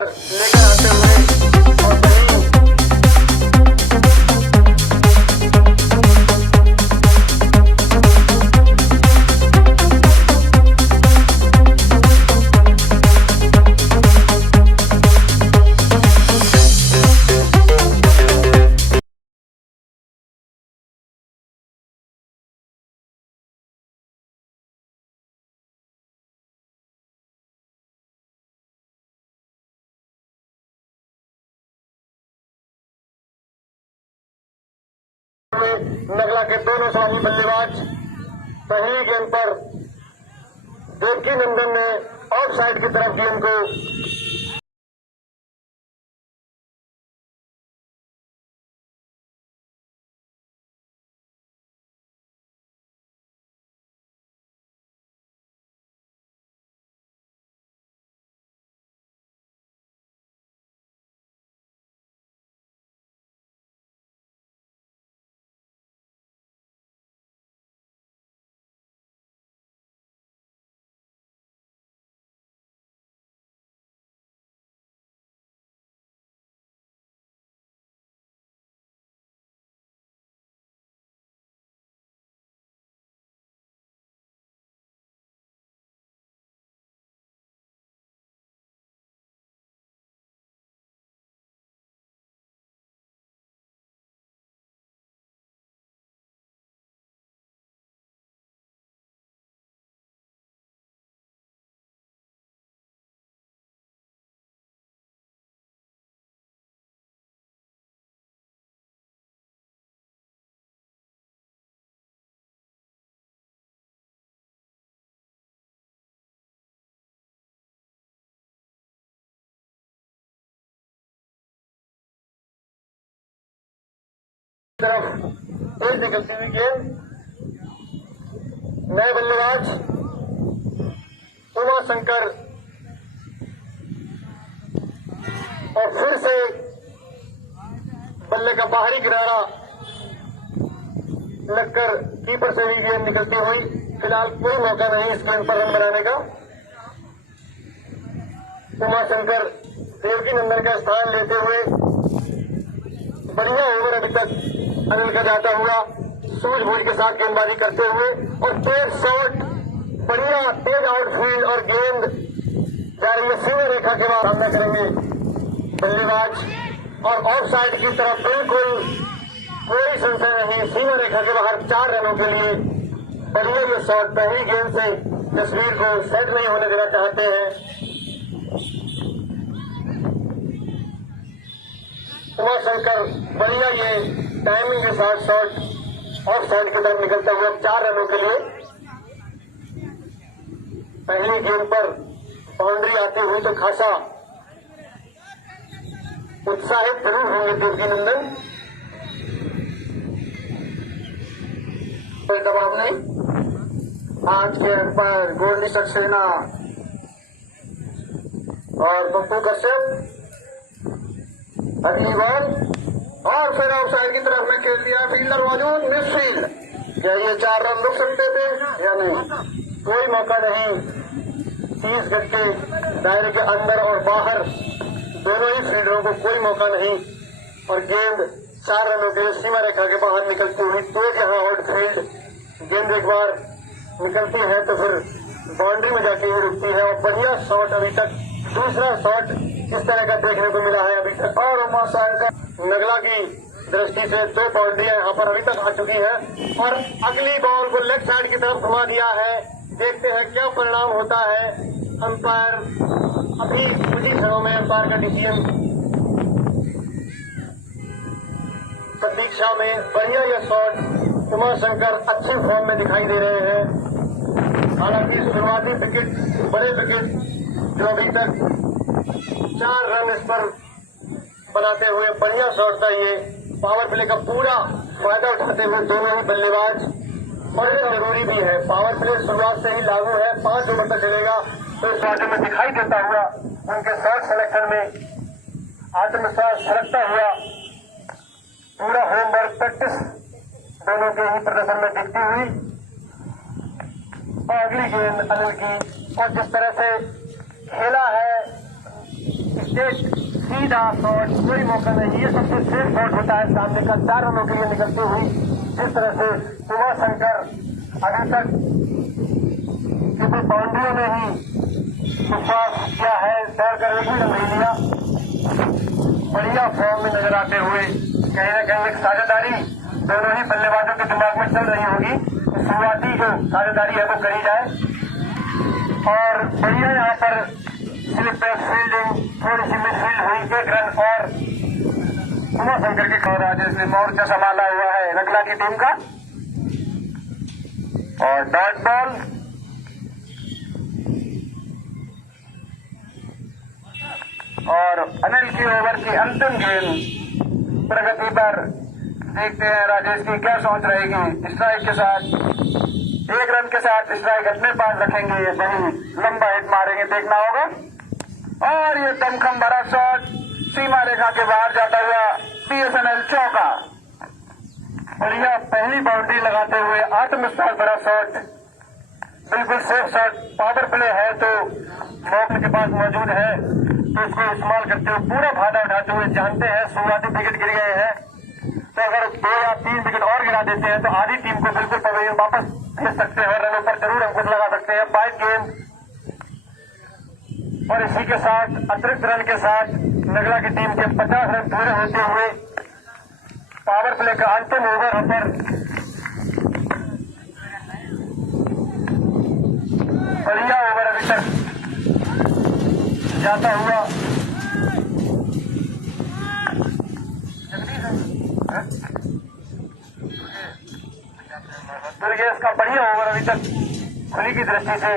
लेकर आते हुए और नगला के दोनों सलामी बल्लेबाज पहली गेंद पर देवकी नंदन ने ऑफ साइड की तरफ गेंद को तरफ तेज निकलती हुई गेंद नए बल्लेबाज उमा शंकर और फिर से बल्ले का बाहरी किनारा लगकर कीपर से भी गेंद निकलती हुई। फिलहाल कोई मौका नहीं इस गेंद पर रन बनाने का। उमा शंकर देवकी नंदन का स्थान लेते हुए बढ़िया ओवर अभी तक अनिल का जाता हुआ सूझबूझ के साथ गेंदबाजी करते हुए और तेज शॉट बढ़िया तेज आउटफील्ड और गेंद जा रही है सीमा रेखा के बाद सामना करेंगे बल्लेबाज और ऑफ साइड की तरफ बिल्कुल कोई संशय नहीं। सीमा रेखा के बाहर 4 रनों के लिए बढ़िया ये शॉट पहली गेंद से तस्वीर को सेट नहीं होने देना चाहते हैं। उमा शंकर बढ़िया ये टाइमिंग के साथ शॉट ऑफ साइड की तरफ निकलता हुआ 4 रनों के लिए पहली गेंद पर बाउंड्री आती हुई तो खासा उत्साहित जरूर होंगे देवकी नंदन। कोई दबाव नहीं। आज के अंपायर गोल्डी सक्सेना और पप्पू कश्यप अगली बॉल और फिर ऑफ साइड की तरफ में खेल दिया। फील्डर मौजूद मिसफील्ड। क्या ये 4 रन रुक सकते थे या नहीं? कोई मौका नहीं। 30 गज के दायरे के अंदर और बाहर दोनों ही फील्डरों को कोई मौका नहीं और गेंद 4 रनों के लिए सीमा रेखा के बाहर निकलती हुई तेज यहाँ आउटफील्ड गेंद एक बार निकलती है तो फिर बाउंड्री में जाके ही रुकती है और बढ़िया शॉट अभी तक दूसरा शॉट इस तरह का देखने को मिला है अभी तक। और उमा शंकर नगला की दृष्टि से 2 बाउंड्रियां यहाँ पर अभी तक आ चुकी है और अगली बॉल को लेफ्ट साइड की तरफ घुमा दिया है। देखते हैं क्या परिणाम होता है। अंपायर अभी कुछ ही क्षणों में अंपायर का डिसीजन प्रतीक्षा में। बढ़िया यह शॉट उमा शंकर अच्छे फॉर्म में दिखाई दे रहे हैं। हालांकि शुरुआती विकेट बड़े विकेट जो अभी तक 4 रन इस पर बनाते हुए बढ़िया शॉट था। ये पावर प्ले का पूरा फायदा उठाते हुए दोनों ही बल्लेबाज बड़े जरूरी भी है। पावर प्ले शुरुआत से ही लागू है। 5 ओवर तक चलेगा तो इस बारे में दिखाई देता हुआ उनके शॉट सिलेक्शन में आत्मविश्वास झलकता हुआ पूरा होमवर्क प्रैक्टिस दोनों के ही प्रदर्शन में दिखती हुई। और अगली गेंद अनिल की और जिस तरह से खेला है स्टेट सीधा शॉट, कोई मौका नहीं। ये सबसे सेफ शॉट होता है सामने का 4 रनों के लिए निकलती हुई। जिस तरह से उमा शंकर अभी तक किसी बाउंड्रियों में ही विश्वास किया है, दौड़कर एक भी रन नहीं लिया। बढ़िया फॉर्म में नजर आते हुए कहीं न कहीं एक साझेदारी दोनों ही बल्लेबाजों के दिमाग में चल रही होगी। शुरुआती जो साझेदारी है वो करी जाए। और बढ़िया यहाँ पर स्लिप बैक फील्डिंग, थोड़ी सी मिडफील्ड हुई, 1 रन और उमा शंकर के खबर राजेश ने मोर्चा संभाला हुआ है नगला की टीम का। और डॉट बॉल और अनिल की ओवर की अंतिम गेंद प्रगति पर। देखते हैं राजेश की क्या सोच रहेगी। स्ट्राइक के साथ 1 रन के साथ स्ट्राइक अपने पास रखेंगे, वही लंबा हिट मारेंगे, देखना होगा। और ये दमखम भरा शॉट सीमा रेखा के बाहर जाता हुआ बीएसएनएल चौका। बढ़िया पहली बाउंड्री लगाते हुए आत्मविश्वास भरा शॉट, बिल्कुल सेफ शॉट। पावर प्ले है तो मौके के पास मौजूद है तो उसको इस्तेमाल करते हुए पूरा फायदा उठाते हुए, जानते हैं शुरुआती विकेट गिर गए हैं तो अगर 2 या 3 विकेट और गिरा देते हैं तो आधी टीम को बिल्कुल पवेलियन वापस भेज सकते हैं, रनों पर जरूर अंकुश लगा सकते हैं। 5 गेंद और इसी के साथ अतिरिक्त रन के साथ नगला की टीम के 50 रन पूरे होते हुए पावर प्ले का अंतिम ओवर पर बढ़िया ओवर अभी तक जाता हुआ दुर्गेश का बढ़िया ओवर अभी तक खुली की दृष्टि से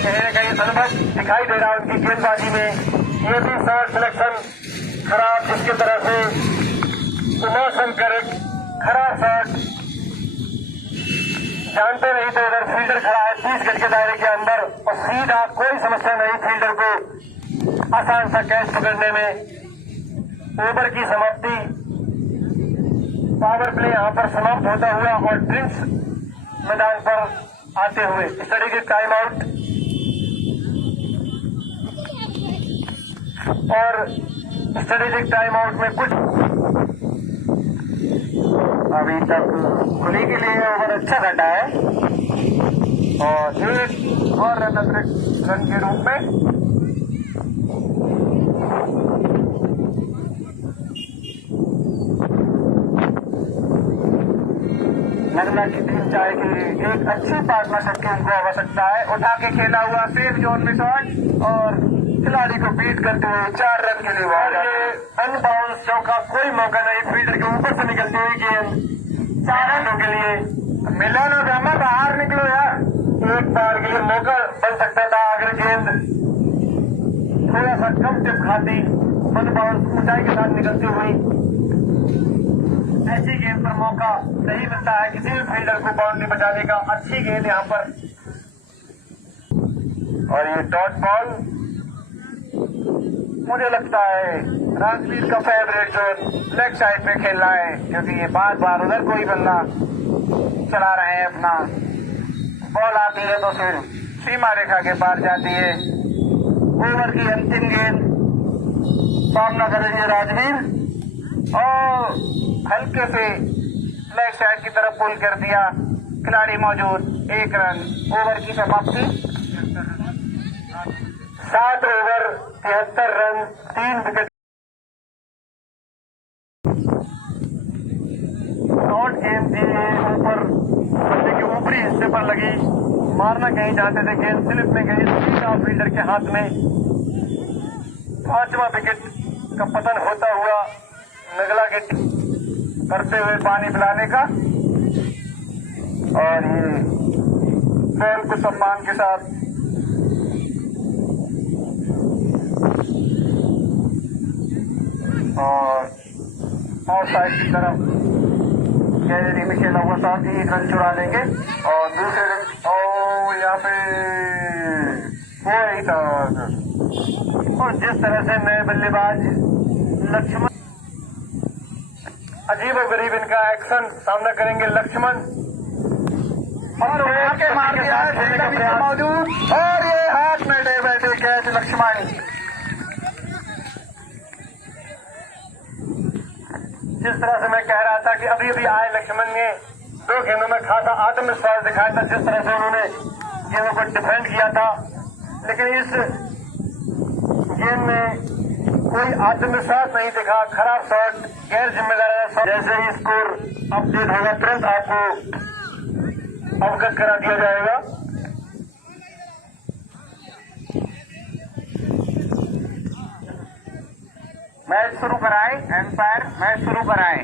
कहीं न कहीं अनुभव दिखाई दे रहा है उनकी गेंदबाजी में। ये भी शॉट सिलेक्शन खराब, जिसकी तरह से उमा शंकर एक खराब शॉट, जानते नहीं तो इधर फील्डर खड़ा है 30 गज के दायरे के अंदर और सीधा कोई समस्या नहीं फील्डर को आसान सा कैच पकड़ने में। ओवर की समाप्ति, पावर प्ले यहां पर समाप्त होता हुआ और ड्रिंक्स मैदान पर आते हुए स्ट्रेटेजिक टाइम आउट। और स्ट्रेटेजिक टाइम आउट में कुछ अभी तक खुली के लिए ओवर अच्छा घटा है और 1 और रन अतिरिक्त रन के रूप में। नगला की टीम चाहेगी एक अच्छी पार्टनरशिप की उनको आवश्यकता है। उठा के खेला हुआ सेफ जोन में शॉट और खिलाड़ी को बीट करते हुए 4 रन के लिए बाहर। ये अनबाउंस चौका, कोई मौका नहीं, फील्डर के ऊपर से निकलती हुई गेंद 4 रनों के लिए। मिला ना रामा, बाहर निकलो यार। एक बार के लिए मौका बन सकता था अगर गेंद थोड़ा सा कम टिप खाती, अनबाउंस ऊंचाई के साथ निकलती हुई। ऐसी गेंद पर मौका नहीं मिलता है किसी भी फील्डर को बाउंड्री बचाने का। अच्छी गेंद यहाँ पर और ये डॉट बॉल मुझे लगता है राजवीर का फेवरेट जोन लेग साइड पे खेल रहा है, क्योंकि ये बार बार उधर कोई बल्ला चला रहे हैं अपना। बॉल आती है तो फिर सीमा रेखा के पार जाती है। ओवर की अंतिम गेंद सामना करेंगे राजवीर और हल्के से लेग साइड की तरफ पुल कर दिया, खिलाड़ी मौजूद, 1 रन। ओवर की समाप्ति 7 ओवर 73 रन 3 विकेट। शॉर्ट गेंद थी, ऊपर बल्ले के ऊपरी हिस्से पर लगी, मारना कहीं चाहते थे, गेंद स्लिप में गई, सीधा फील्डर के हाथ में। 5वां विकेट का पतन होता हुआ नगला के करते हुए पानी पिलाने का। और ये बॉल को सम्मान के साथ और साइड की तरफ गैलरी में खेला हुआ साथ ही 1 रन चुरा लेंगे और दूसरे रन और यहाँ पे वही था। और जिस तरह से नए बल्लेबाज लक्ष्मण, अजीब और गरीब इनका एक्शन सामना करेंगे लक्ष्मण। और आके मार दिया है फील्डर नीचे मौजूद, और ये हाथ में डे बैठे कैच लक्ष्मण। जिस तरह से मैं कह रहा था कि अभी अभी आए लक्ष्मण ने 2 गेंदों में खासा आत्मविश्वास दिखाया था, जिस तरह से उन्होंने गेंदों को डिफेंड किया था, लेकिन इस गेंद में कोई आत्मविश्वास नहीं दिखा। खराब शॉट, गैर जिम्मेदार शॉट। जैसे ही स्कोर अपडेट होगा तुरंत आपको अवगत करा दिया जाएगा। मैच शुरू कराए, एम्पायर मैच शुरू कराए।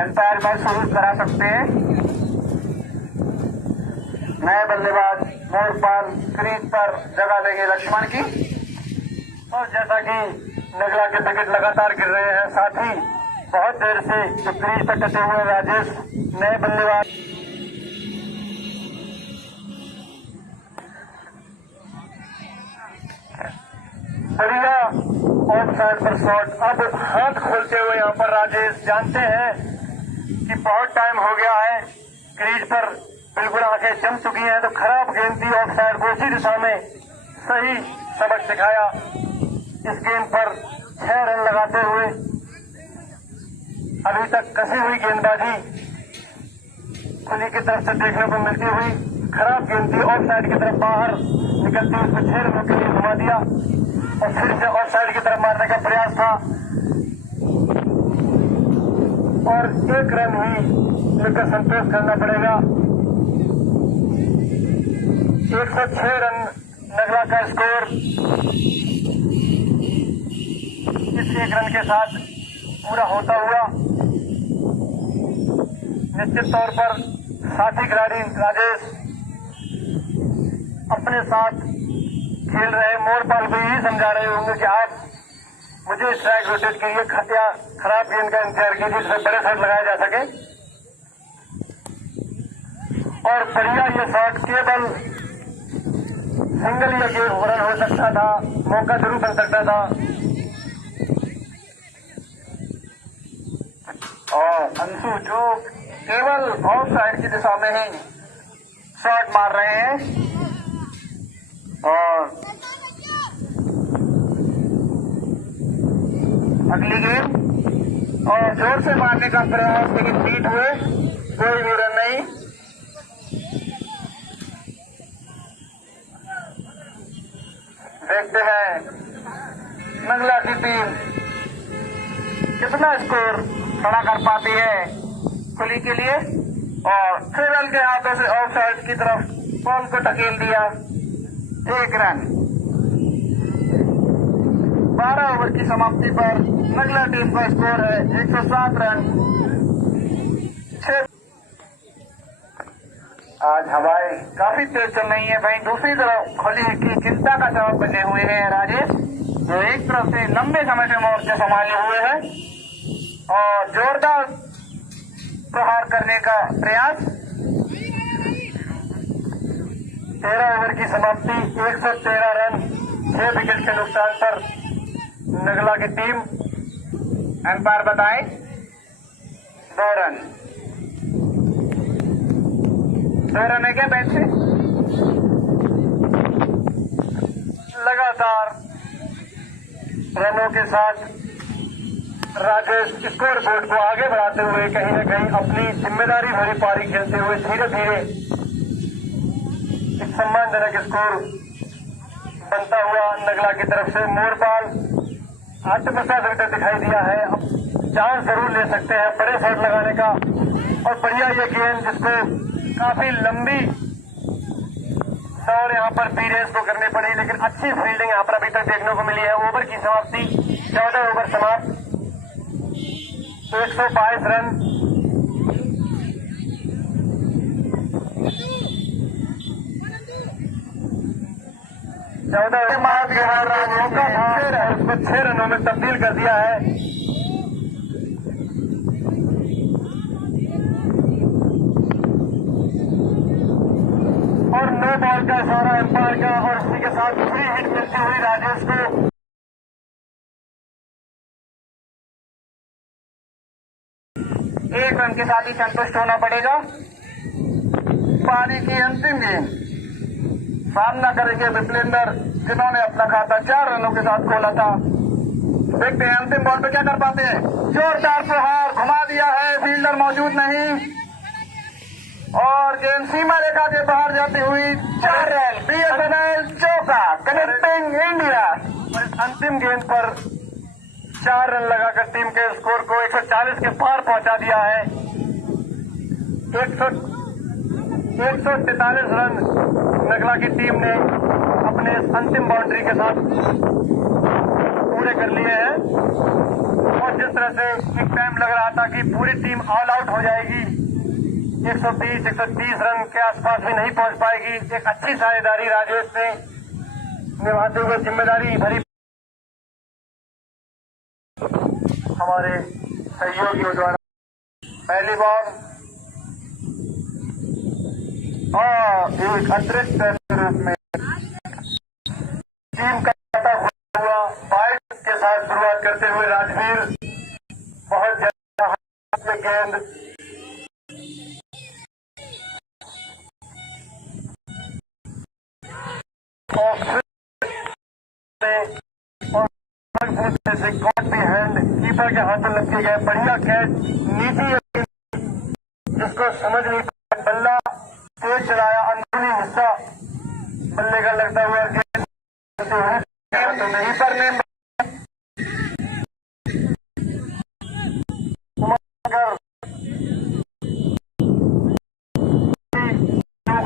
एम्पायर मैच शुरू करा सकते हैं। नए बल्लेबाज मोरपाल क्रीज पर जगह देंगे लक्ष्मण की। और जैसा कि नगला के विकेट लगातार गिर रहे हैं, साथ ही बहुत देर से जो क्रीज पर टटे हुए राजेश नए बल्लेबाज बढ़िया ऑफ साइड पर शॉट। अब हाथ खोलते हुए यहाँ पर राजेश जानते हैं कि बहुत टाइम हो गया है, क्रीज पर बिल्कुल आंखें जम चुकी हैं, तो खराब गेंद थी ऑफ साइड को उसी दिशा में सही सबक दिखाया। इस गेंद पर 6 रन लगाते हुए अभी तक कसी हुई गेंदबाजी खुली की तरफ से देखने को मिलती हुई। खराब गेंद थी ऑफ साइड की तरफ बाहर निकलती हुई, उसको 6 रनों के लिए घुमा दिया और फिर से ऑफ साइड की तरफ मारने का प्रयास था और 1 रन ही लेकर संतोष करना पड़ेगा। 106 रन नगला का स्कोर इस 1 रन के साथ पूरा होता हुआ निश्चित तौर पर साथी खिलाड़ी राजेश अपने साथ खेल रहे मोरपाल को यही समझा रहे होंगे कि आप मुझे स्ट्राइक रोटेट कीजिए, खराब गेंद का इंतजार कीजिए जिससे बड़े शॉट लगाए जा सके। और बढ़िया ये शॉट केवल सिंगल या गेंद रन हो सकता था, मौका जरूर बन सकता था। और अंशु जो केवल ऑफ साइड की दिशा में ही शॉट मार रहे हैं और अगली गेंद और जोर से मारने का प्रयास, लेकिन बीट हुए, कोई भी रन नहीं। देखते हैं नगला की टीम कितना स्कोर खड़ा कर पाती है कुली के लिए। और ट्रेवल के हाथों से ऑफ साइड की तरफ बॉल को धकेल दिया। 1 रन। 12 ओवर की समाप्ति पर नगला टीम का स्कोर है 107 रन। आज हवाएं काफी तेज चल रही है। भाई दूसरी तरफ होली की चिंता का सबब बने हुए हैं राजेश, जो एक तरफ से लंबे समय से मोर्चे संभाले हुए हैं और जोरदार प्रहार करने का प्रयास। 13 ओवर की समाप्ति, 113 रन, 6 विकेट के नुकसान पर नगला की टीम। एम्पायर बताए 2 रन। 2 रन है क्या बैट से? लगातार रनों के साथ राजेश स्कोर बोर्ड को आगे बढ़ाते हुए कहीं न कहीं अपनी जिम्मेदारी भरी पारी खेलते हुए धीरे धीरे एक सम्मानजनक स्कोर बनता हुआ नगला की तरफ से। मोरपाल आत्मविश्वास विकेट दिखाई दिया है, अब चांस जरूर ले सकते हैं बड़े शॉट लगाने का। और बढ़िया ये गेंद जिसको काफी लंबी दौड़ यहाँ पर बीरेस को करनी पड़ी, लेकिन अच्छी फील्डिंग यहाँ पर अभी तक देखने को मिली है। ओवर की समाप्ति, 14 ओवर समाप्त, 122 रन। मार दिया है, उसको 6 रनों में तब्दील कर दिया है। और 9 बॉल का इशारा एम्पायर का और इसी के साथ फ्री हिट मिलती हुई राजेश को। एक रन के साथ ही संतुष्ट होना पड़ेगा। पारी की अंतिम गेंद सामना करेंगे विप्लेंद्र, जिन्होंने अपना खाता 4 रनों के साथ खोला था। देखते हैं अंतिम बॉल पे क्या कर पाते हैं। जोरदार प्रहार घुमा दिया है, फील्डर मौजूद नहीं और गेंद सीमा रेखा के बाहर जाती हुई 4 रन। बीएसएनएल चौका, कनेक्टिंग इंडिया। अंतिम गेंद पर 4 रन लगाकर टीम के स्कोर को 140 के पार पहुंचा दिया है। 143 रन नगला की टीम ने अपने अंतिम बाउंड्री के साथ पूरे कर लिए हैं और जिस तरह से एक टाइम लग रहा था कि पूरी टीम ऑल आउट हो जाएगी, 120-130 रन के आसपास भी नहीं पहुंच पाएगी। एक अच्छी साझेदारी राजेश ने निभाते हुए जिम्मेदारी भरी हमारे सहयोगियों द्वारा पहली बॉल और एक अतिरिक्त के रूप में टीम का खाता हुआ 22 के साथ शुरुआत करते हुए राजवीर बहुत ज्यादा हाथ में गेंद से कॉट भी हैंड कीपर के हाथों लग के गए। बढ़िया कैच, नीति जिसको समझ नहीं पाया, बल्ला तेज चलाया, अंदरूनी हिस्सा बल्ले का लगता हुआ गेंद तो नहीं करने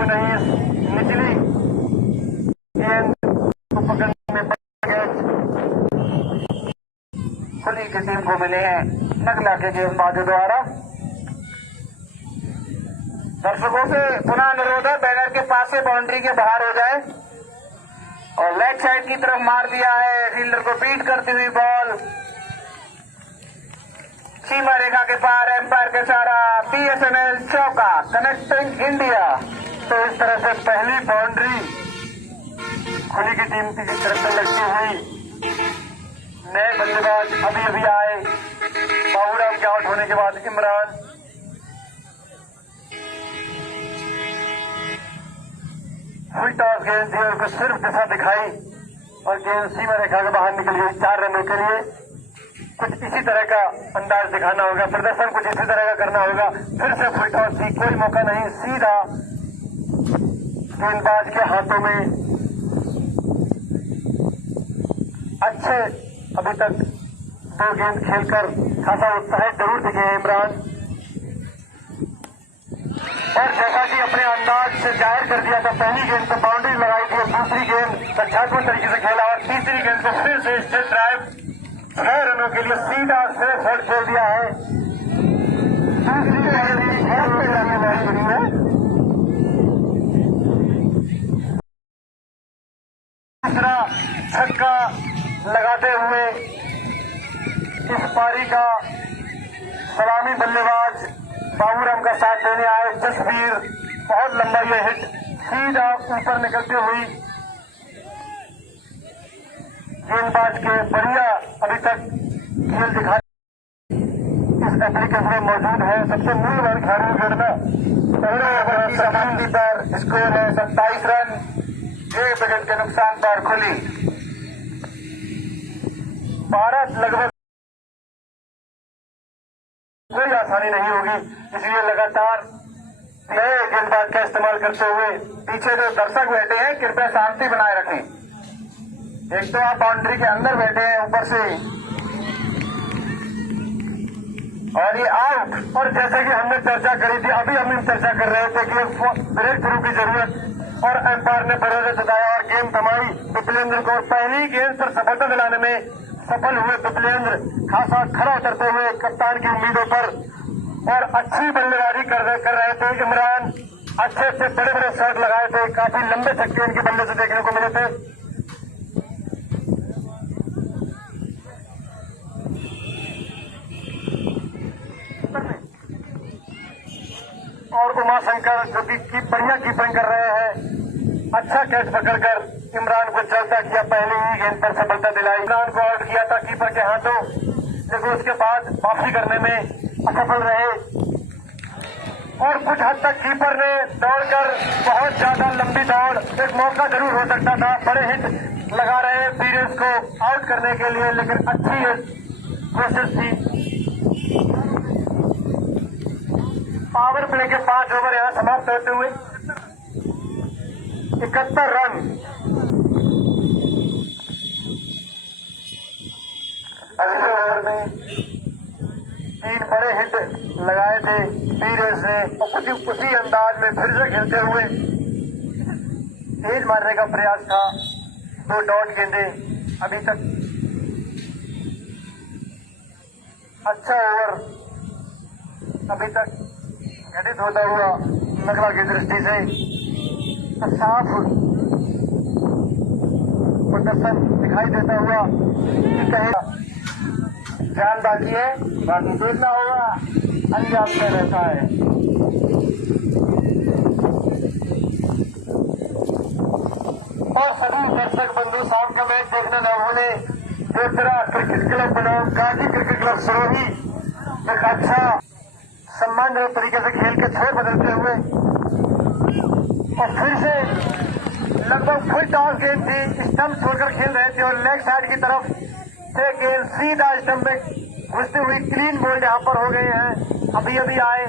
नहीं निचली गेंद को पकड़ने में खुली की टीम को मिले हैं नगला के गेंदबाजों द्वारा। दर्शकों से पुनः अनुरोध है, बैनर के पास से बाउंड्री के बाहर हो जाए और लेग साइड की तरफ मार दिया है। फील्डर को बीट करती हुई बॉल सीमा रेखा के पार, एम्पायर के सारा। बीएसएनएल चौका, कनेक्टिंग इंडिया। तो इस तरह से पहली बाउंड्री खुली की टीम की तरफ से लगती हुई। नए बल्लेबाज अभी अभी आए, बाबूराम के आउट होने के बाद इमरान फुल टॉस गेंद थी और सिर्फ दिशा दिखाई और गेंद सीमा रेखा के बाहर निकल गई। 4 रनों के लिए कुछ इसी तरह का अंदाज दिखाना होगा, प्रदर्शन कुछ इसी तरह का करना होगा। फिर से फुल टॉस थी, कोई मौका नहीं, सीधा गेंदबाज के हाथों में। अच्छे अभी तक 2 गेंद खेलकर खासा उत्साहित जरूर दिखे हैं इमरान और जैसा कि अपने अंदाज से जाहिर कर दिया था, पहली गेंद पर बाउंड्री लगाई थी, दूसरी गेंद रक्षात्मक तरीके से खेला और तीसरी गेंद को फिर से स्ट्रेट ड्राइव 6 रनों के लिए सीधा से शॉट खेल दिया है। दूसरी गेंद हेड पे जाने वाली है, तीसरा छक्का लगाते हुए इस पारी का सलामी बल्लेबाज बाबूराम का साथ देने आए जसवीर। बहुत लंबा ये हिट सीधा ऊपर निकलती हुई गेंदबाज के बढ़िया अभी तक खेल दिखा इस एप्लीकेशन में मौजूद है। सबसे मूल्यवान खिलाड़ी खेलना पहले ओवर की समाप्ति पर स्कोर है 27 रन 1 विकेट के नुकसान पर खुली। भारत लगभग कोई आसानी नहीं होगी, इसलिए लगातार नए गेंदबाज का इस्तेमाल करते हुए पीछे जो दर्शक बैठे हैं कृपया शांति बनाए रखें। एक तो आप बाउंड्री के अंदर बैठे हैं ऊपर से और ये आउट। और जैसे कि हमने चर्चा करी थी, अभी हम चर्चा कर रहे थे कि ब्रेक थ्रू की जरूरत और एम्पायर ने भरोसा जताया और गेंद थमाई विप्लेंद्र को। पहली गेंद पर सफलता दिलाने में सफल हुए विप्लेंद्र, खासा खरा उतरते हुए कप्तान की उम्मीदों पर और अच्छी बल्लेबाजी कर रहे थे इमरान। अच्छे अच्छे बड़े बड़े शॉट लगाए थे, काफी लंबे छक्के इनके बल्ले से देखने को मिले थे। और उमाशंकर जो कि बढ़िया कीपिंग कर रहे हैं, अच्छा कैच पकड़कर इमरान को चलता किया, पहले ही गेंद पर सफलता दिलाई। इमरान को आउट किया था कीपर के हाथों, लेकिन उसके बाद वापसी करने में असफल रहे और कुछ हद तक कीपर ने दौड़कर बहुत ज्यादा लंबी दौड़, एक मौका जरूर हो सकता था, बड़े हिट लगा रहे पीरियड्स को आउट करने के लिए, लेकिन अच्छी कोशिश थी। पावर प्ले के 5 ओवर यहां समाप्त होते हुए 71 रन। अगले ओवर में 3 बड़े हिट लगाए थे पीरियड्स ने और कुछ उसी अंदाज में फिर से खेलते हुए तेज मारने का प्रयास था। 2 डॉट गेंदे अभी तक। अच्छा ओवर अभी तक घटित होता हुआ नगला की दृष्टि से साफ प्रदर्शन दिखाई देता हुआ कहेगा ध्यान बाकी है, बाकी देखना होगा अंजाम क्या रहता है। और सभी दर्शक बंधु शाम का मैच देखने न होने बेहतरा क्रिकेट क्लब बनाम गांधी क्रिकेट क्लब सिरोही एक अच्छा सम्मानजनक तरीके से खेल के छोर बदलते हुए और फिर से लगभग फुल टॉस गेंद थी, स्टंप छोड़कर खेल रहे थे और लेग साइड की तरफ से गेंद सीधा स्टंप में घुसती हुई क्लीन बोल्ड यहाँ पर हो गए हैं। अभी अभी आए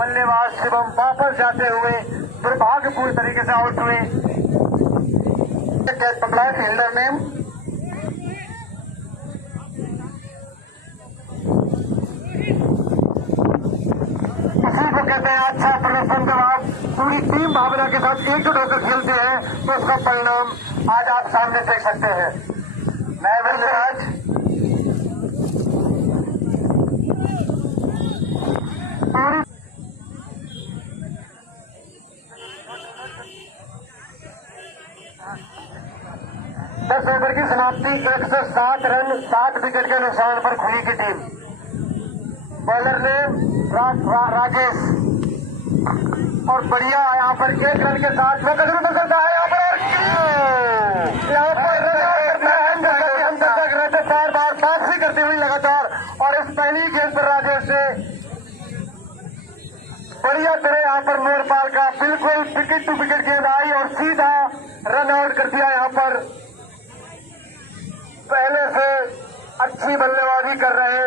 बल्लेबाज शिवम वापस जाते हुए दुर्भाग्यपूर्ण तरीके से आउट हुए। कैच पकड़ा है फील्डर ने, इसी को कहते हैं अच्छा प्रदर्शन। जब आप पूरी टीम भावना के साथ एकजुट होकर खेलते हैं तो उसका परिणाम आज आप सामने देख सकते हैं। नए बल्लेबाज पूरी 10 ओवर की समाप्ति 107 रन 7 विकेट के नुकसान पर खुली की टीम। बॉलर ने राजेश और बढ़िया यहाँ पर 1 रन के साथ में कदम करता है यहाँ पर चार बार वापसी करती हुई लगातार। और इस पहली गेंद पर राजेश से बढ़िया तरह यहाँ पर मोरपाल का बिल्कुल विकेट टू विकेट गेंद आई और सीधा रन आउट कर दिया। यहाँ पर पहले से अच्छी बल्लेबाजी कर रहे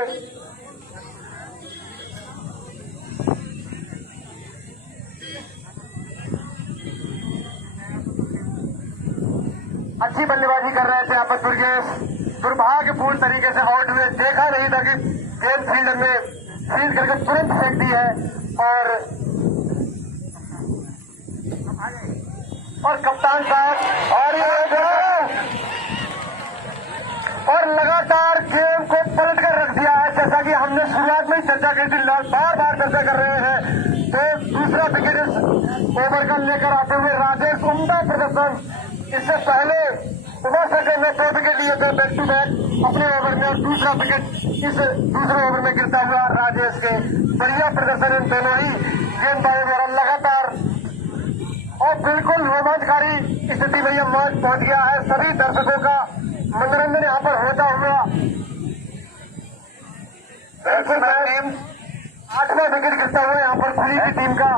थे यहाँ पर दुर्गेश, दुर्भाग्यपूर्ण तरीके से आउट हुए। देखा नहीं था कि गेंद फील्डर ने फील्ड करके तुरंत फेंक दी है और कप्तान साहब और लगातार गेम को पलट कर रख दिया है। जैसा कि हमने शुरुआत में ही चर्चा की थी, बार बार चर्चा कर रहे हैं। तो दूसरा विकेट इस ओवर का लेकर आते हुए राजेश उम्दा प्रदर्शन। इससे पहले उमा सेकंड ने 2 विकेट लिए थे बैक टू बैक अपने ओवर में और दूसरा विकेट इस दूसरे ओवर में गिरता हुआ राजेश के। बढ़िया प्रदर्शन इन दोनों ही गेंदबाजों द्वारा लगातार और बिल्कुल रोमांचकारी स्थिति में यह मैच पहुंच गया है। सभी दर्शकों का मनोरंजन यहाँ पर होता हुआ 8वां विकेट गिरता हुआ यहाँ पर खुली की टीम का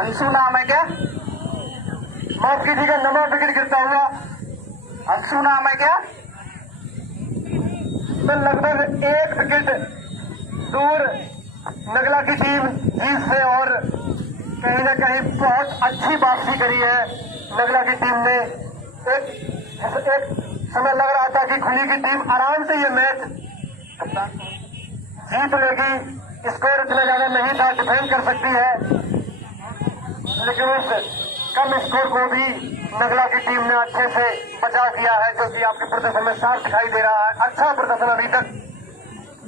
अंशु नाम है क्या, माफ कीजिएगा, 9वां विकेट गिरता हुआ अंशु नाम है क्या। तो लगभग 1 विकेट दूर नगला की टीम जीत से और कहीं न कहीं बहुत अच्छी वापसी करी है नगला की टीम ने। एक समय लग रहा था कि खुली की टीम आराम से ये मैच जीत लेगी, स्कोर इतना ज्यादा नहीं था, डिफेंड कर सकती है, लेकिन उस कम स्कोर को भी नगला की टीम ने अच्छे से बचा दिया है, जो कि आपके प्रदर्शन में साफ दिखाई दे रहा है। अच्छा प्रदर्शन अभी तक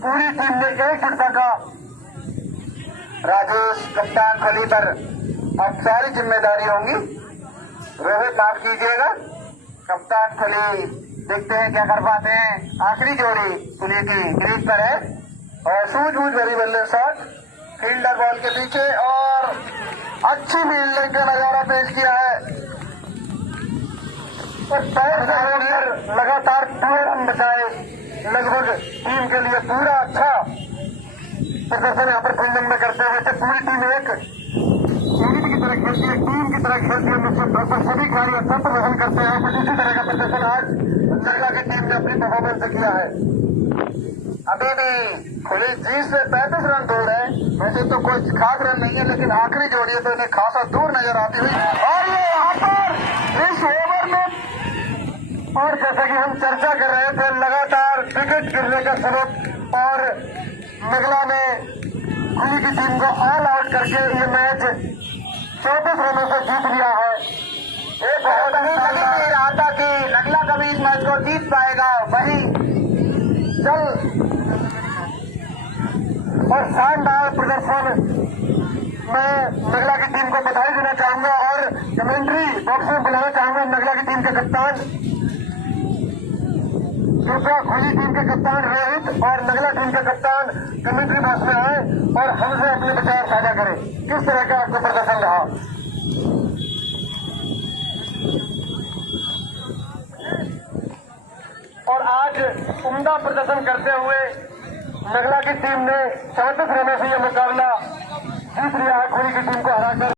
पूरी टीम ने एकजुटता का। राजेश कप्तान खली पर अब सारी जिम्मेदारी होंगी। रोहित माफ कीजिएगा, कप्तान खली देखते हैं क्या कर पाते हैं। आखिरी जोड़ी पुलिस की क्रीज पर है और सूझबूझ भरी बल्ले शॉट फील्डर बॉल के पीछे और अच्छी फील्डिंग का नजारा पेश किया है और लगातार 2 रन बचाए। लगभग टीम के लिए पूरा अच्छा प्रदर्शन यहाँ पर फिल्डिंग में करते हुए जब पूरी टीम एक यूनिट की तरह खेलती है, टीम की तरह खेलती है, लगभग सभी खिलाड़ी अच्छा प्रदर्शन करते हैं। कुछ इसी तरह का प्रदर्शन आज नगला की टीम ने अपनी परफॉर्मेंस से किया है। अभी भी खुली 30 से 35 रन दूर है। वैसे तो कोई खास रन नहीं है, लेकिन आखिरी जोड़ी है तो इन्हें खासा दूर नजर आती हुई। और ये यहाँ पर इस ओवर में, और जैसा कि हम चर्चा कर रहे थे, लगातार विकेट गिरने का सबब और नगला ने खुली की टीम को ऑल आउट करके ये मैच 34 रनों से जीत लिया है। एक बहुत ही नहीं रहा था कि नगला कभी इस मैच को जीत पाएगा, वही चल और शानदार प्रदर्शन। मैं नगला की टीम को बधाई देना चाहूंगा और कमेंट्री बॉक्स में बुलाना चाहूंगा नगला की टीम के कप्तान, कृपया खुली टीम के कप्तान रोहित और नगला टीम के कप्तान कमेंट्री बॉक्स में आए और हमसे अपने विचार साझा करें। किस तरह का आपका प्रदर्शन रहा? और आज उम्दा प्रदर्शन करते हुए नगला की टीम ने 34 रनों से यह मुकाबला जीत लिया है खुली की टीम को हराकर।